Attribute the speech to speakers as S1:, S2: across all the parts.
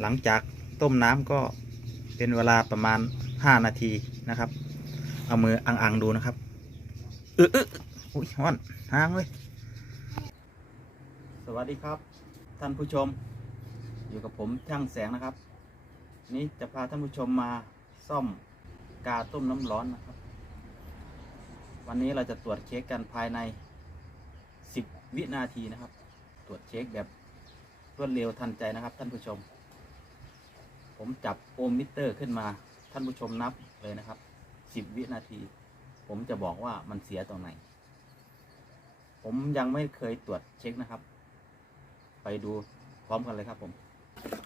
S1: หลังจากต้มน้ำก็เป็นเวลาประมาณ 5 นาทีนะครับ เอามืออังๆดูนะครับเออเอออุ้ยฮ้อนห้างเลยสวัสดีครับ ท่านผู้ชม อยู่กับผมช่างแสงนะครับ นี้จะพาท่านผู้ชมมาซ่อมกาต้มน้ำร้อนนะครับ วันนี้เราจะตรวจเช็คกันภายใน 10 วินาทีนะครับ ตรวจเช็คแบบรวดเร็วทันใจนะครับ ท่านผู้ชม ผมจับโอห์มมิเตอร์ขึ้นมา ท่านผู้ชมนับเลยนะครับ10วินาที ผมจะบอกว่ามันเสียตรงไหน ผมยังไม่เคยตรวจเช็คนะครับ ไปดูพร้อมกันเลยครับ ผม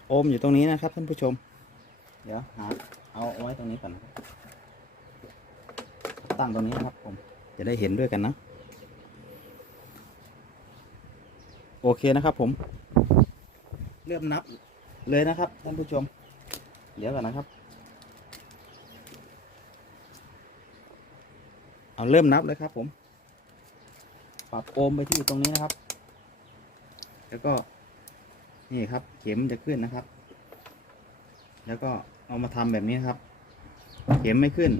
S1: โอห์มอยู่ตรงนี้นะครับ ท่านผู้ชม เดี๋ยวหาเอาเอาไว้ตรงนี้ก่อนนะครับตั้งตรงนี้นะครับผม จะได้เห็นด้วยกันนะ โอเคนะครับผม เริ่มนับเลยนะครับท่านผู้ชม เดี๋ยวก่อนนะครับ เอาเริ่มนับเลยครับ ผมปรับโอห์มไปที่ตรงนี้นะครับ แล้วก็นี่ครับ เข็มจะขึ้นนะครับ แล้วก็เอามาทำแบบนี้ครับ เข็มไม่ขึ้น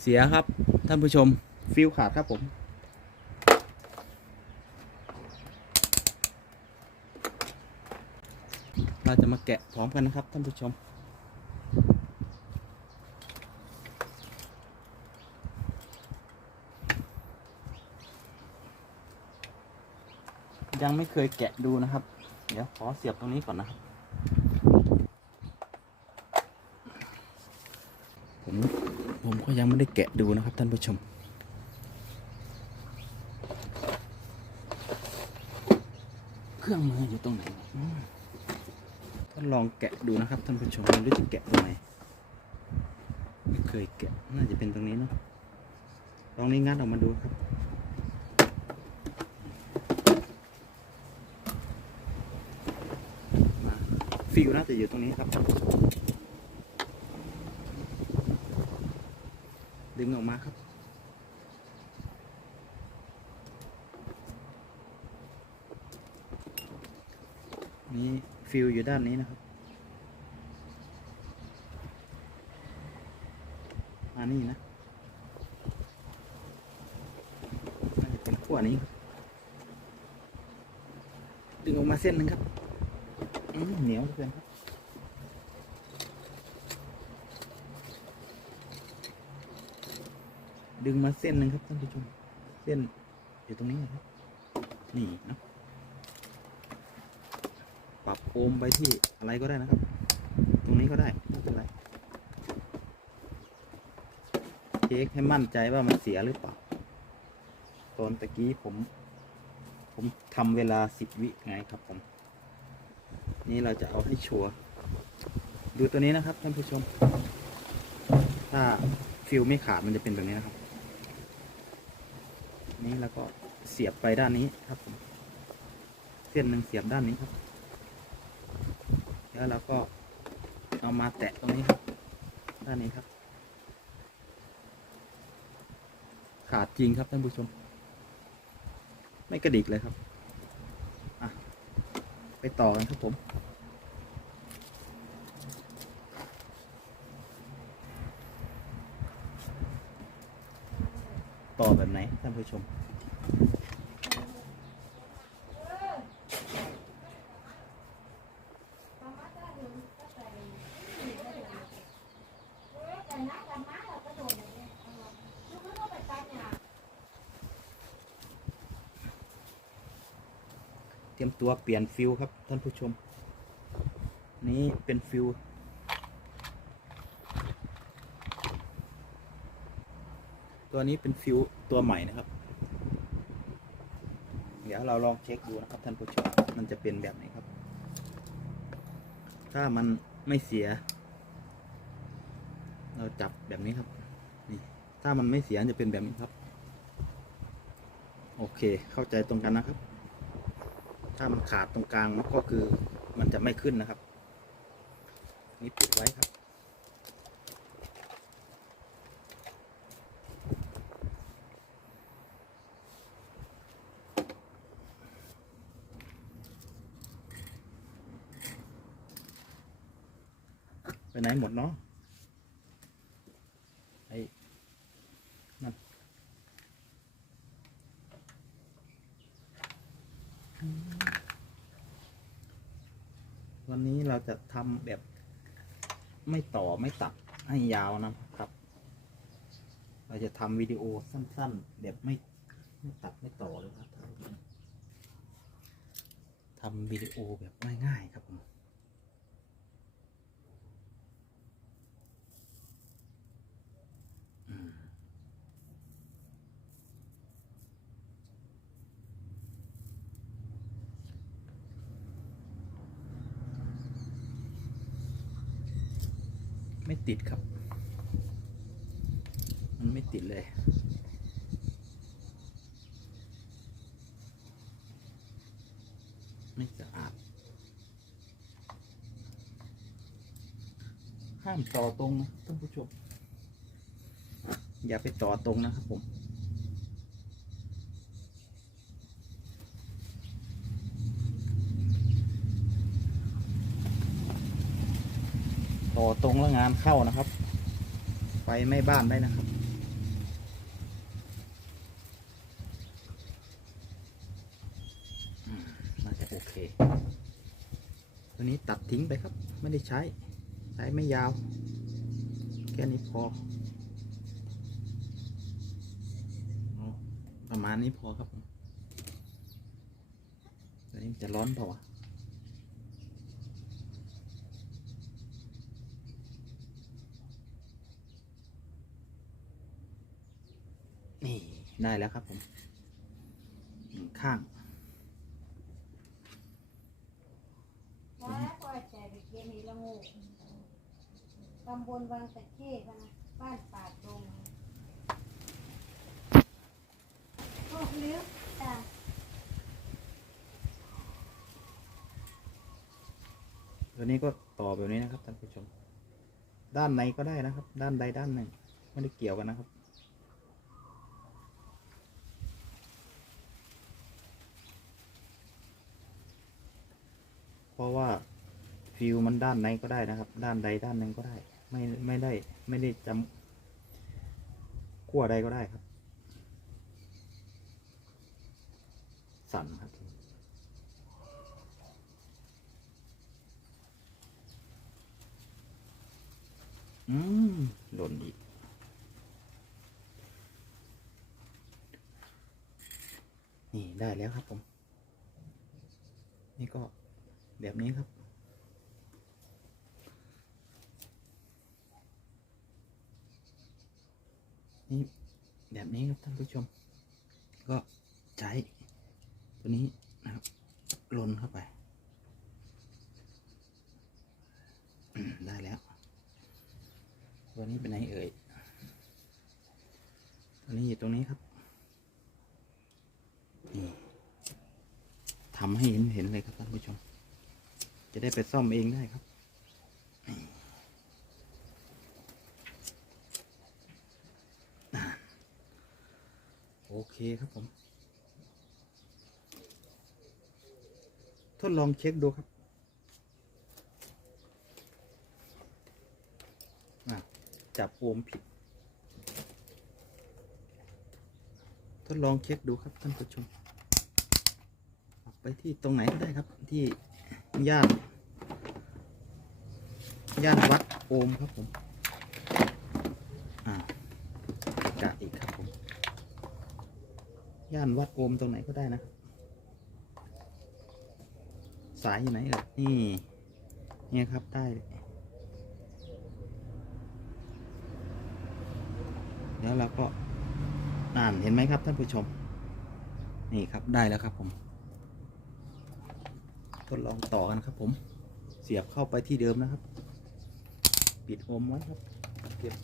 S1: เสียครับท่านผู้ชมฟิลขาดครับผม เราจะมาแกะพร้อมกันนะครับท่านผู้ชม ยังไม่เคยแกะดูนะครับ เดี๋ยวขอเสียบตรงนี้ก่อนนะครับ ผมผมก็ยังไม่ได้แกะดูนะครับท่านผู้ชมเครื่องมืออยู่ตรงไหน ลองแกะดูนะครับท่านผู้ชมไม่รู้จะแกะตรงไหนไม่เคยแกะน่าจะเป็นตรงนี้เนอะลองนี้งัดออกมาดูครับฟิวน่าจะอยู่ตรงนี้ครับ ดึงออกมาครับนี่ ฟิวอยู่ด้านนี้นะครับมานี่นะน่าจะเป็นขั้วนี้ ดึงออกมาเส้นหนึ่งครับอืมเหนียวเกินครับดึงมาเส้นหนึ่งครับท่านผู้ชม เส้นอยู่ตรงนี้ครับ นี่เนาะ ปรับโอมไปที่อะไรก็ได้นะครับ ตรงนี้ก็ได้ไม่เป็นไรเช็คให้มั่นใจว่ามันเสียหรือเปล่า ตอนตะกี้ผม ผมทำเวลาสิบวิไงครับผม นี่เราจะเอาให้ชัวร์ดูตัวนี้นะครับท่านผู้ชม ถ้าฟิลไม่ขาดมันจะเป็นแบบนี้นะครับ นี้แล้วก็เสียบไปด้านนี้ครับผม เส้นหนึ่งเสียบด้านนี้ครับ แล้วเราก็เอามาแตะตรงนี้ครับ ด้านนี้ครับ ขาดจริงครับท่านผู้ชม ไม่กระดิกเลยครับ ไปต่อกันครับผม ต่อแบบไหนท่านผู้ชม เตรียมตัวเปลี่ยนฟิลครับ ท่านผู้ชม นี้เป็นฟิลตัวนี้เป็นฟิลตัวใหม่นะครับ เดี๋ยวเราลองเช็คดูนะครับท่านผู้ชม มันจะเป็นแบบไหนครับ ถ้ามันไม่เสีย เราจับแบบนี้ครับ นี่ ถ้ามันไม่เสียจะเป็นแบบนี้ครับ โอเค เข้าใจตรงกันนะครับามันขาดตรงกลางก็คือมันจะไม่ขึ้นนะครับ นี่ปิดไว้ครับ ไปไหนหมดเนาะไอ้นั่น วันนี้เราจะทำแบบไม่ต่อไม่ตัดให้ยาวนะครับ เราจะทำวิดีโอสั้นๆ แบบไม่ไม่ตัดไม่ต่อเลยครับทำวิดีโอแบบง่ายๆครับผม ติดครับ มันไม่ติดเลย ไม่สะอาด ห้ามต่อตรงนะท่านผู้ชม อย่าไปต่อตรงนะครับผม ต่อตรงแล้วงานเข้านะครับไฟไม่บ้านได้นะครับน่าจะโอเคตัวนี้ตัดทิ้งไปครับ ไม่ได้ใช้ใช้ไม่ยาว แค่นี้พอ ประมาณนี้พอครับ ตัวนี้จะร้อนเปล่าวะ นี่ได้แล้วครับผมหนึ่งข้าง
S2: ว้าปล่อยใจไปเกมีละงูตำบลวังตะเข้พะนะบ้านป่าดงโอ้เลี้ยวจ้ะ
S1: ตัวนี้ก็ต่อแบบนี้นะครับท่านผู้ชม ด้านในก็ได้นะครับ ด้านใดด้านหนึ่งไม่ได้เกี่ยวกันนะครับ ราะว่าฟิวมันด้านในก็ได้นะครับ ด้านใดด้านหนึ่งก็ได้ ไม่ไม่ได้ไม่ได้จำขั้วใดก็ได้ครับ สั่นครับอืมหล่นอีกนี่ได้แล้วครับผม นี่ก็ แบบนี้ครับ นี่แบบนี้ครับท่านผู้ชม ก็ใช้ตัวนี้นะครับลนเข้าไป ได้แล้ว ตัวนี้เป็นไหนเอ่ย ตัวนี้อยู่ตรงนี้ครับทำให้เห็นเห็นเลยครับท่านผู้ชม จะได้ไปซ่อมเองได้ครับโอเคครับผม ทดลองเช็คดูครับจับโอมผิด ทดลองเช็คดูครับท่านผู้ชมไปที่ตรงไหนก็ได้ครับที่ ย่านย่านวัดโอมครับผมอ่ากะอีกครับผม ย่านวัดโอมตรงไหนก็ได้นะ สายอยู่ไหนเอ่ยนี่เนี่ยครับได้แล้วเราก็อ่านเห็นไหมครับท่านผู้ชม นี่ครับได้แล้วครับผม ทดลองต่อกันครับผมเสียบเข้าไปที่เดิมนะครับ ปิดโอมไว้ครับเก็บ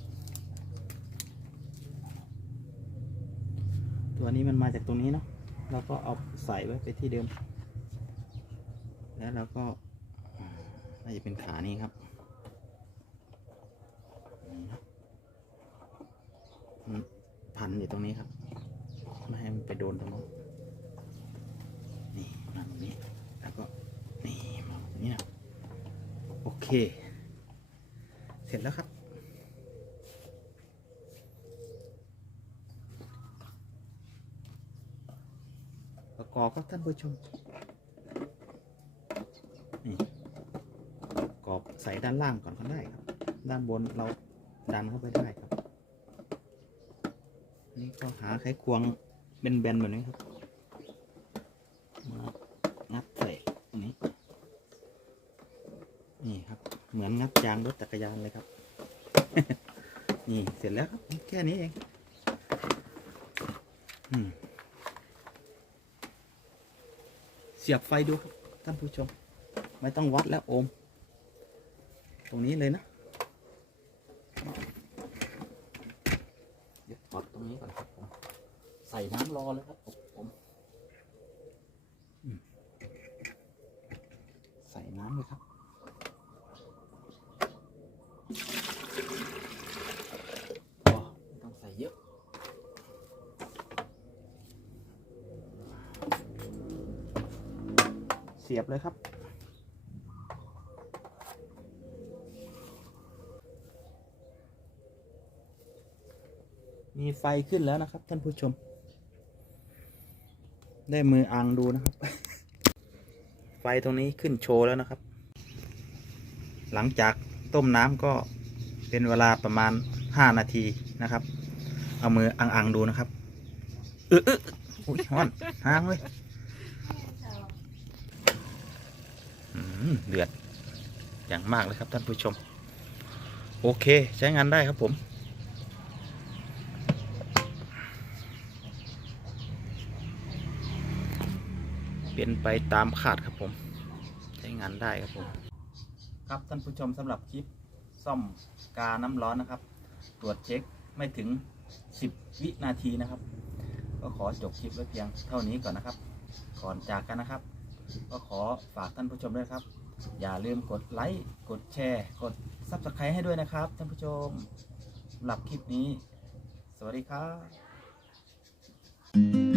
S1: ตัวนี้มันมาจากตรงนี้เนาะเราก็เอาใส่ไว้ไปที่เดิม แล้วเราก็น่าจะเป็นขานี้ครับนี่ครับพันอยู่ตรงนี้ครับ ไม่ให้มันไปโดนตรงนู้นมาตรงนี้ แล้วก็ นี่มาตรงนี้นะโอ เค เสร็จแล้วครับ ประกอบครับท่านผู้ชม นี่กรอบใส่ด้านล่างก่อนก็ได้ครับ ด้านบนเราดันเข้าไปได้ครับ นี่ก็หาไขควงเบนๆแบบนี้ครับ มางัดใส่ตรงนี้ นี่ครับ เห มือนงัดยางรถจักรยานเลยครับ นี่เสร็จแล้วครับ แค่นี้เองอเสียบไฟดูครับท่านผู้ชม ไม่ต้องวัดแล้วโอม ตรงนี้เลยนะเดี๋ยวถอดตรงนี้ก่อนครับผมใส่น้ำรอเลยครับผมอืมใส่น้ำเลยครับอ๋อไม่ต้องใส่เยอะ เสียบเลยครับ มีไฟขึ้นแล้วนะครับท่านผู้ชม ได้มืออังดูนะครับ ไฟตรงนี้ขึ้นโชว์แล้วนะครับ หลังจากต้มน้ำก็เป็นเวลาประมาณ 5 นาทีนะครับ เอามืออังอังๆดูนะครับเออเอออุ้ยฮ้อนหางเลย อืม เดือดอย่างมากเลยครับท่านผู้ชม โอเคใช้งานได้ครับผมเป็นไปตามคาดครับผม ใช้งานได้ครับผม ครับท่านผู้ชมสำหรับคลิปซ่อมกาน้ำร้อนนะครับ ตรวจเช็คไม่ถึง 10 วินาทีนะครับ ก็ขอจบคลิปไว้เพียงเท่านี้ก่อนนะครับ ก่อนจากกันนะครับ ก็ขอฝากท่านผู้ชมด้วยครับ อย่าลืมกดไลค์กดแชร์กด Subscribe ให้ด้วยนะครับท่านผู้ชมหลับคลิปนี้ สวัสดีครับ